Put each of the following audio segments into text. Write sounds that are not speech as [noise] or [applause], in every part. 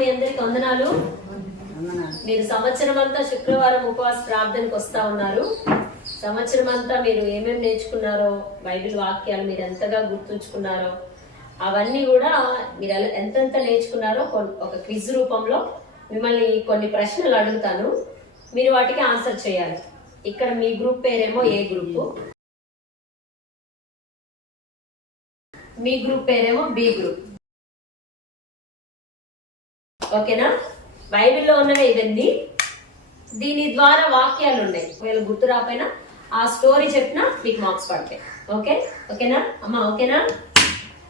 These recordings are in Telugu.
మీ అందరికి వందనాలు. మీరు సంవత్సరం అంతా శుక్రవారం ఉపవాస ప్రార్థనకు వస్తా ఉన్నారు. సంవత్సరం అంతా మీరు ఏమేమి నేర్చుకున్నారో బైబిల్ వాక్యాలు మీరు ఎంతగా గుర్తుంచుకున్నారో అవన్నీ కూడా మీరు ఎంతెంత నేర్చుకున్నారో ఒక క్విజ్ రూపంలో మిమ్మల్ని కొన్ని ప్రశ్నలు అడుగుతాను. మీరు వాటికి ఆన్సర్ చేయాలి. ఇక్కడ మీ గ్రూప్ పేరేమో ఏ గ్రూప్? మీ గ్రూప్ పేరేమో బి గ్రూప్. ఓకేనా? బైబిల్లో ఉన్నవే ఇవన్నీ. దీని ద్వారా వాక్యాలు ఉన్నాయి. ఒకవేళ గుర్తు రాపోయినా ఆ స్టోరీ చెప్పినా మీకు మార్క్స్ పడతాయి. ఓకే? ఓకేనా? అమ్మా ఓకేనా?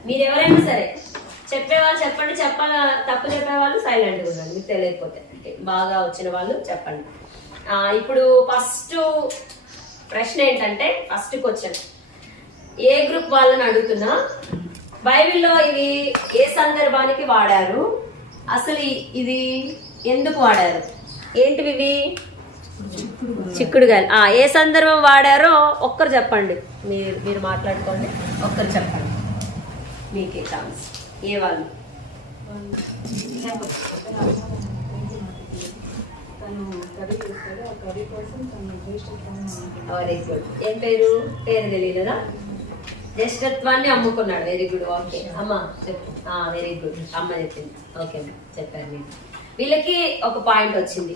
మీరు ఎవరైనా సరే చెప్పేవాళ్ళు చెప్పండి చెప్పాల తప్పు చెప్పేవాళ్ళు సైలెంట్గా ఉండండి. మీకు తెలియకపోతే. బాగా వచ్చిన వాళ్ళు చెప్పండి. ఇప్పుడు ఫస్ట్ ప్రశ్న ఏంటంటే ఫస్ట్ క్వశ్చన్. ఏ గ్రూప్ వాళ్ళని అడుగుతున్నా? బైబిల్లో ఇవి ఏ సందర్భానికి వాడారు? అసలు ఇది ఎందుకు వాడారు? ఏంటివి ఇవి చిక్కుడుగాయలు. ఆ ఏ సందర్భం వాడారో ఒక్కరు చెప్పండి. మీరు మీరు మాట్లాడుకోండి. ఒక్కరు చెప్పండి. మీకే ఛాన్స్ ఏ వాళ్ళు? ఏం పేరు? పేరు తెలియదా జ్యేష్ఠత్వాన్ని అమ్ముకున్నాడు. వెరీ గుడ్ ఓకే అమ్మ చెప్పు. వెరీ గుడ్ అమ్మ చెప్పింది. ఓకే చెప్పారు మీరు. వీళ్ళకి ఒక పాయింట్ వచ్చింది.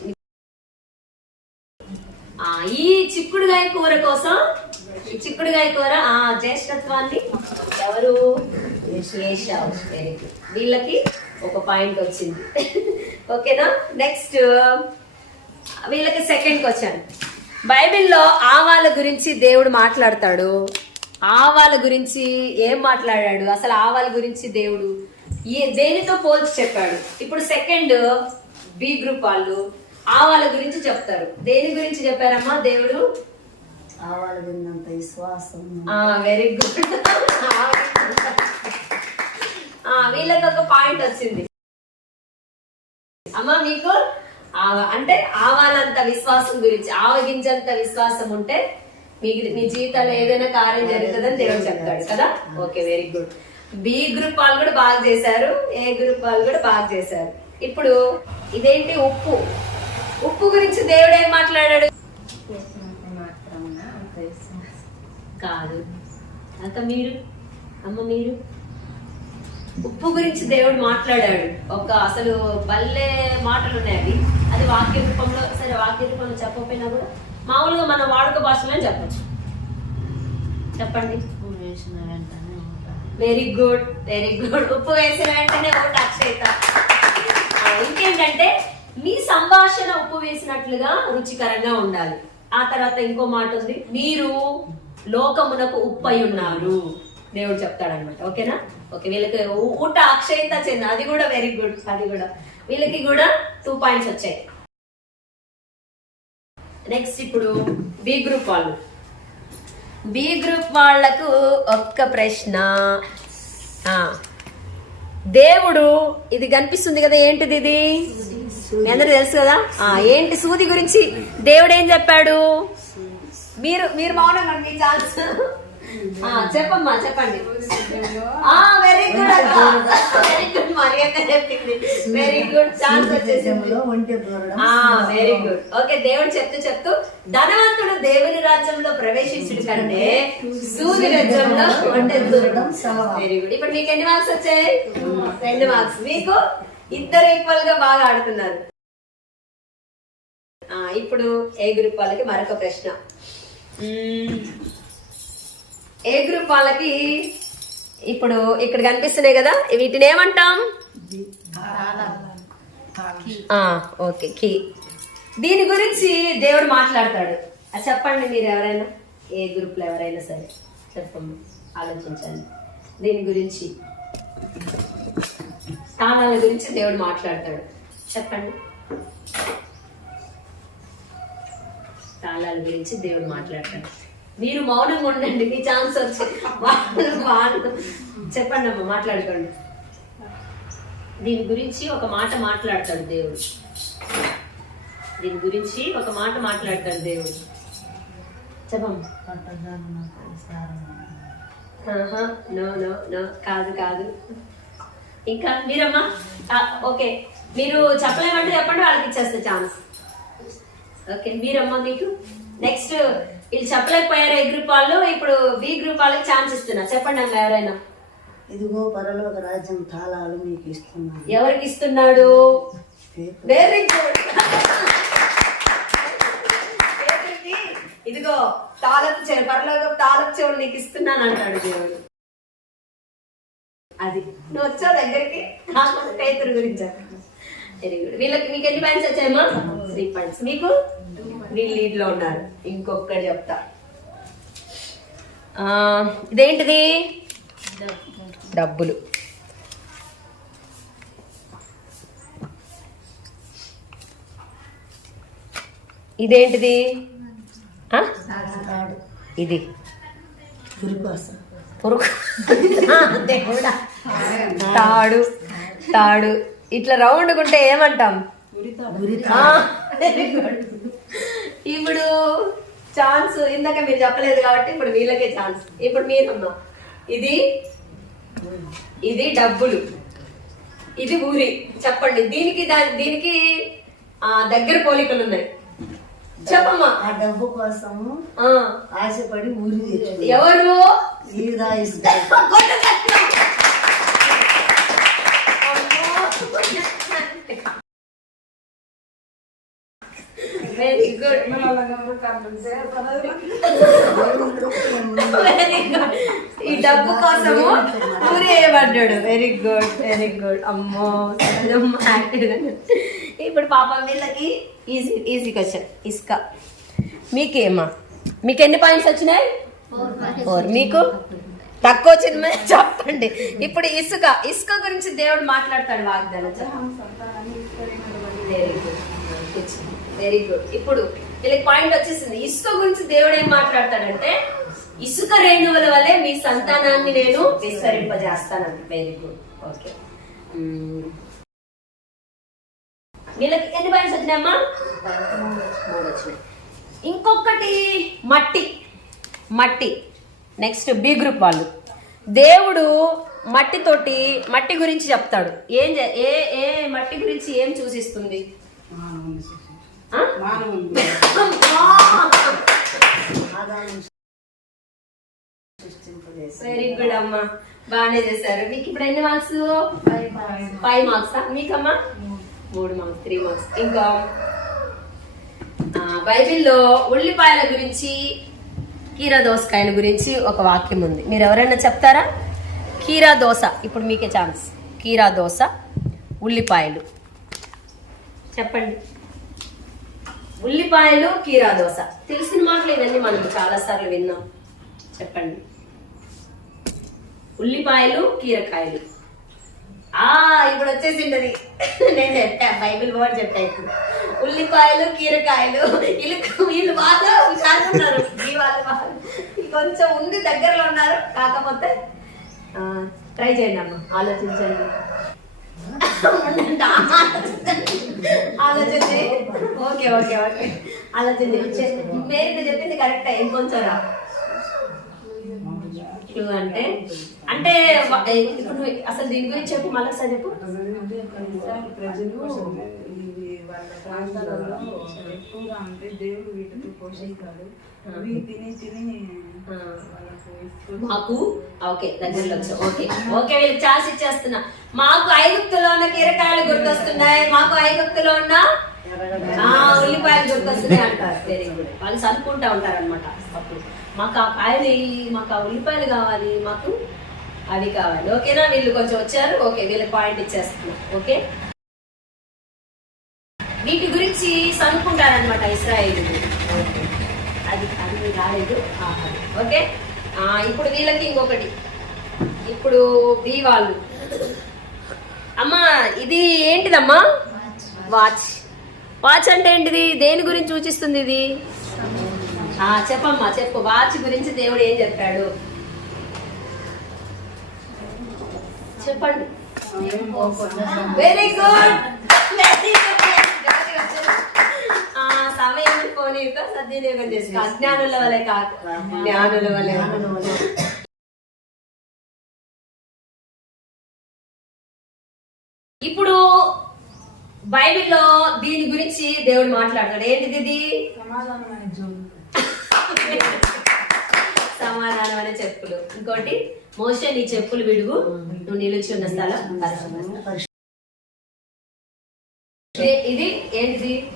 ఈ చిక్కుడుగాయ కూర కోసం ఈ చిక్కుడుగాయ కూర ఆ జ్యేష్ఠత్వాన్ని ఎవరు? ఏషావు వెరీ గుడ్ వీళ్ళకి ఒక పాయింట్ వచ్చింది. ఓకేనా నెక్స్ట్ వీళ్ళకి సెకండ్ క్వశ్చన్ బైబిల్లో ఆవాల గురించి దేవుడు మాట్లాడతాడు. ఆవాల గురించి ఏం మాట్లాడాడు? అసలు ఆవాల గురించి దేవుడు ఏ దేనితో పోల్చి చెప్పాడు? ఇప్పుడు సెకండ్ బి గ్రూప్ వాళ్ళు ఆవాల గురించి చెప్తారు. దేని గురించి చెప్పారమ్మా దేవుడు? ఆవాలు విశ్వాసం వెరీ గుడ్ వీళ్ళకి ఒక పాయింట్ వచ్చింది. అమ్మా మీకు అంటే ఆవాలంత విశ్వాసం గురించి ఆవగించంత విశ్వాసం ఉంటే మీకు మీ జీవితంలో ఏదైనా కార్యం జరుగుతుందని దేవుడు చెప్తాడు కదా? Okay very good B group వాళ్ళు కూడా బాగా చేశారు ఏ గ్రూప్ వాళ్ళు కూడా బాగా చేశారు. ఇప్పుడు ఇదేంటి ఉప్పు? ఉప్పు గురించి దేవుడు ఏం మాట్లాడాడు? కాదు. అంత మీరు? అమ్మ మీరు? ఉప్పు గురించి దేవుడు మాట్లాడాడు. ఒక అసలు బల్లే మాటలు ఉన్నాయి అవి. అది వాక్య రూపంలో సరే వాక్య రూపంలో చెప్పకపోయినా కూడా మామూలుగా మన వాడుక భాషలో చెప్పచ్చు. చెప్పండి. వెరీ గుడ్ వెరీ గుడ్ ఉప్పు వేసిన వెంటనే ఒకటి అక్షయత ఇంకేంటంటే మీ సంభాషణ ఉప్పు వేసినట్లుగా రుచికరంగా ఉండాలి. ఆ తర్వాత ఇంకో మాట ఉంది. మీరు లోకమునకు ఉప్పు అయి ఉన్నారు. దేవుడు చెప్తాడనమాట ఓకేనా? ఓకే వీళ్ళకి ఊట అక్షయత చెంది అది కూడా వెరీ గుడ్ అది కూడా. వీళ్ళకి కూడా టూ పాయింట్స్ వచ్చాయి. నెక్స్ట్ ఇప్పుడు బి గ్రూప్ వాళ్ళు. బి గ్రూప్ వాళ్ళకు ఒక్క ప్రశ్న. దేవుడు ఇది కనిపిస్తుంది కదా ఏంటిది ఇది? మీ అందరూ తెలుసు కదా? ఆ, ఏంటి సూది గురించి? దేవుడు ఏం చెప్పాడు? మీరు మీరు మౌనంగా మీ ఛాన్స్ చెప్పమ్మా చెప్పండి. వెరీ గుడ్ వెరీ గుడ్ చెప్పింది? వెరీ గుడ్ ఛాన్స్ వచ్చేసింది. వెరీ గుడ్ ఓకే దేవుడు చెప్తూ చెప్తూ ధనవంతుడు దేవుని రాజ్యంలో ప్రవేశించుడు కంటే సూర్య రాజ్యంలో ఒంటె దూరడం వెరీ గుడ్ ఇప్పుడు మీకు ఎన్ని మార్క్స్ వచ్చాయి? రెండు మార్క్స్ మీకు ఇద్దరు ఈక్వల్గా బాగా ఆడుతున్నారు. ఆ, ఇప్పుడు ఏ గ్రూప్ వాళ్ళకి మరొక ప్రశ్న. ఏ గ్రూప్ వాళ్ళకి? ఇప్పుడు ఇక్కడ కనిపిస్తున్నాయి కదా వీటిని ఏమంటాం? Okay key. దీని గురించి దేవుడు మాట్లాడతాడు. అది చెప్పండి మీరు ఎవరైనా ఏ గ్రూప్లో ఎవరైనా సరే. చెప్పండి ఆలోచించండి. దీని గురించి. స్థానాల గురించి దేవుడు మాట్లాడతాడు. చెప్పండి. స్థానాల గురించి దేవుడు మాట్లాడతాడు. మీరు మౌనంగా ఉండండి మీ ఛాన్స్ వచ్చి. వాళ్ళు వాళ్ళు. చెప్పండి అమ్మ మాట్లాడుకోండి. దీని గురించి ఒక మాట మాట్లాడతాడు దేవుడు. దీని గురించి ఒక మాట మాట్లాడతాడు దేవుడు. చెప్పమ్మా. No no no. కాదు కాదు. ఇంకా మీరమ్మా? ఓకే. మీరు చెప్పలేమంటే చెప్పండి వాళ్ళకి ఇచ్చేస్తే ఛాన్స్. ఓకే మీరమ్మా మీకు. నెక్స్ట్ వీళ్ళు చెప్పలేకపోయారు ఏ గ్రూప్ వాళ్ళు? ఇప్పుడు బి గ్రూప్ వాళ్ళకి ఛాన్స్ ఇస్తున్నా. చెప్పండి అమ్మ ఎవరైనా. ఇదిగో పరలోక రాజ్యం తాళాలు మీకు ఇస్తున్నాను. ఎవరికి ఇస్తున్నాడు. వెరీ గుడ్ ఇదిగో తాళపు చెవి పరలోక తాళపు చెవులు నీకు ఇస్తున్నాను అంటాడు దేవుడు. అది. నువ్వు వచ్చావు దగ్గరికి? పేతురు గురించి వెరీ గుడ్ వీళ్ళకి మీకు ఎన్ని పాయింట్స్ వచ్చాయమ్మా? త్రీ పాయింట్స్ మీకు? వీళ్ళు లీడ్లో ఉన్నారు. ఇంకొకటి చెప్తా. ఇదేంటిది? డబ్బులు. ఇదేంటిది? ఇది. పురుగు. తాడు. తాడు. ఇట్లా రౌండ్ ఉంటే ఏమంటాం. [laughs] ఇప్పుడు ఛాన్స్ ఇందాక మీరు చెప్పలేదు కాబట్టి ఇప్పుడు వీళ్ళకే ఛాన్స్. ఇప్పుడు మీరమ్మా. ఇది ఇది డబ్బులు. ఇది ఊరి. చెప్పండి. దీనికి దా- దీనికి ఆ, దగ్గర పోలికలు ఉన్నాయి చెప్పమ్మా. ఆ డబ్బు కోసము ఆ, ఆశపడి ఊరి ఎవరు? [laughs] వెరీ గుడ్ వెరీ గుడ్ ఈ డబ్బు కోసము ఊరి వేయబడ్డాడు వెరీ గుడ్ వెరీ గుడ్ అమ్మో ఇప్పుడు పాపం వీళ్ళకి ఈజీ ఈజీ క్వశ్చన్ ఇసుక. మీకేమా? మీకు ఎన్ని పాయింట్స్ వచ్చినాయి? ఫోర్ మీకు? తక్కువ వచ్చింది చెప్పండి. ఇప్పుడు ఇసుక ఇసుక గురించి దేవుడు మాట్లాడతాడు వాగ్దానం. వెరీ గుడ్ వెరీ గుడ్ ఇప్పుడు వీళ్ళకి పాయింట్ వచ్చేసింది. ఇసుక గురించి దేవుడు ఏం మాట్లాడతాడంటే ఇసుక రేణువుల వల్లే మీ సంతానాన్ని నేను విస్తరింపజేస్తానండి వెరీ గుడ్ ఓకే hmm. వీళ్ళకి ఎన్ని పాయింట్స్ వచ్చినాయమ్మా మూడు వచ్చినాయి ఇంకొకటి మట్టి. మట్టి. నెక్స్ట్ బి గ్రూప్ వాళ్ళు. దేవుడు మట్టితోటి మట్టి గురించి చెప్తాడు. ఏం ఏ ఏ మట్టి గురించి ఏం సూచిస్తుంది [laughs] సృష్టింపజేసి. వెరీ గుడ్ అమ్మా. బాగానే చేశారు. మీకు ఇప్పుడు ఎన్ని మార్క్స్ ఫైవ్ మార్క్స్ మీకమ్మా? మూడు. మార్క్స్ త్రీ మార్క్స్ ఇంకా బైబిల్లో ఉల్లిపాయల గురించి కీరా దోసకాయల గురించి ఒక వాక్యం ఉంది. మీరు ఎవరైనా చెప్తారా? కీరా దోశ ఇప్పుడు మీకే ఛాన్స్. కీరా దోశ ఉల్లిపాయలు. చెప్పండి. ఉల్లిపాయలు కీరా దోశ తెలిసిన మాటలు ఇవన్నీ మనం చాలా సార్లు విన్నాం. చెప్పండి. ఉల్లిపాయలు కీరకాయలు. ఆ ఇప్పుడు వచ్చేసిండది [laughs] నేను చెప్పా బైబిల్ వర్డ్ చెప్పా ఇప్పుడు. ఉల్లిపాయలు కీరకాయలు వీళ్ళు వీళ్ళు బాగా కాకున్నారు ఈ వాళ్ళు బాగా. కొంచెం ఉంది దగ్గరలో ఉన్నారు. కాకపోతే ట్రై చేయండి అమ్మ ఆలోచించండి. ఆలోచించి ఓకే ఓకే ఓకే. ఆలోచించి పేరు చెప్పింది కరెక్ట్ ఇంకొంచెం రా. అంటే అంటే ఇప్పుడు అసలు దీని గురించి చెప్పు మళ్ళీ ఒకసారి చెప్పు. ప్రజలు వాళ్ళ ప్రాంతాలలో ఎక్కువగా అంటే దేవుడు వీటిని పోషిస్తాడు ఇవి తిని తిని మాకు ఓకే దగ్గరలో ఓకే. ఓకే వీళ్ళు ఛాన్స్ ఇచ్చేస్తున్నా. మాకు ఐగుప్తులో ఉన్న కీరకాయలు గుర్తొస్తున్నాయి. మాకు ఐగుప్తులో ఉన్న ఉల్లిపాయలు గుర్తొస్తున్నాయి అంటారు. వెరీ గుడ్ వాళ్ళు చదువుకుంటా ఉంటారు అనమాట అప్పుడు. మాకు ఆ కాయలు మాకు ఆ ఉల్లిపాయలు కావాలి. మాకు అవి కావాలి ఓకేనా? వీళ్ళు కొంచెం వచ్చారు. ఓకే వీళ్ళకి పాయింట్ ఇచ్చేస్తున్నా. ఓకే? వీటి గురించి చదువుకుంటారనమాట ఇస్రాయిల్ అది అది రాలేదు. ఓకే? ఇప్పుడు వీళ్ళకి ఇంకొకటి. ఇప్పుడు బీ వాళ్ళు అమ్మా ఇది ఏంటిదమ్మా? వాచ్ వాచ్ అంటే ఏంటిది? దేని గురించి సూచిస్తుంది ఇది? చెప్పమ్మా చెప్పు. వాచ్ గురించి దేవుడు ఏం చెప్పాడు? చెప్పండి. వెరీ గుడ్ సమయం పోనీ సద్వినియోగం చేసుకో. అజ్ఞానుల వలె కాదు. జ్ఞానుల వలె. జ్ఞానుల వలె. బైబిల్లో దీని గురించి దేవుడు మాట్లాడతాడు. ఏంటిది ఇది? సమాధానం అనే చెప్పులు. ఇంకోటి? మోసే నీ చెప్పులు విడుగు. నువ్వు నిలిచి ఉన్న స్థలం ఇది- ఏంటిది?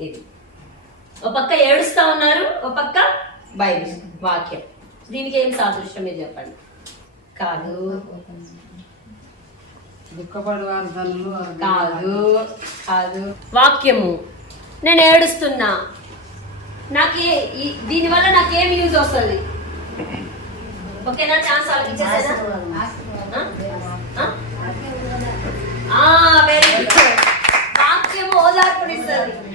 ఇది. ఒక పక్క ఏడుస్తా ఉన్నారు ఒక పక్క బైబిల్ వాక్యం. దీనికి ఏం సాదృశ్యం మీరు చెప్పండి. కాదు. దుఃఖపడు కాదు. కాదు. వాక్యము. నేను ఏడుస్తున్నా నాకు ఏ దీనివల్ల నాకు ఏం యూజ్ వస్తుంది ఓకేనా ఛాన్స్ వెరీ గుడ్ వాక్యము ఓదార్పునిస్తుంది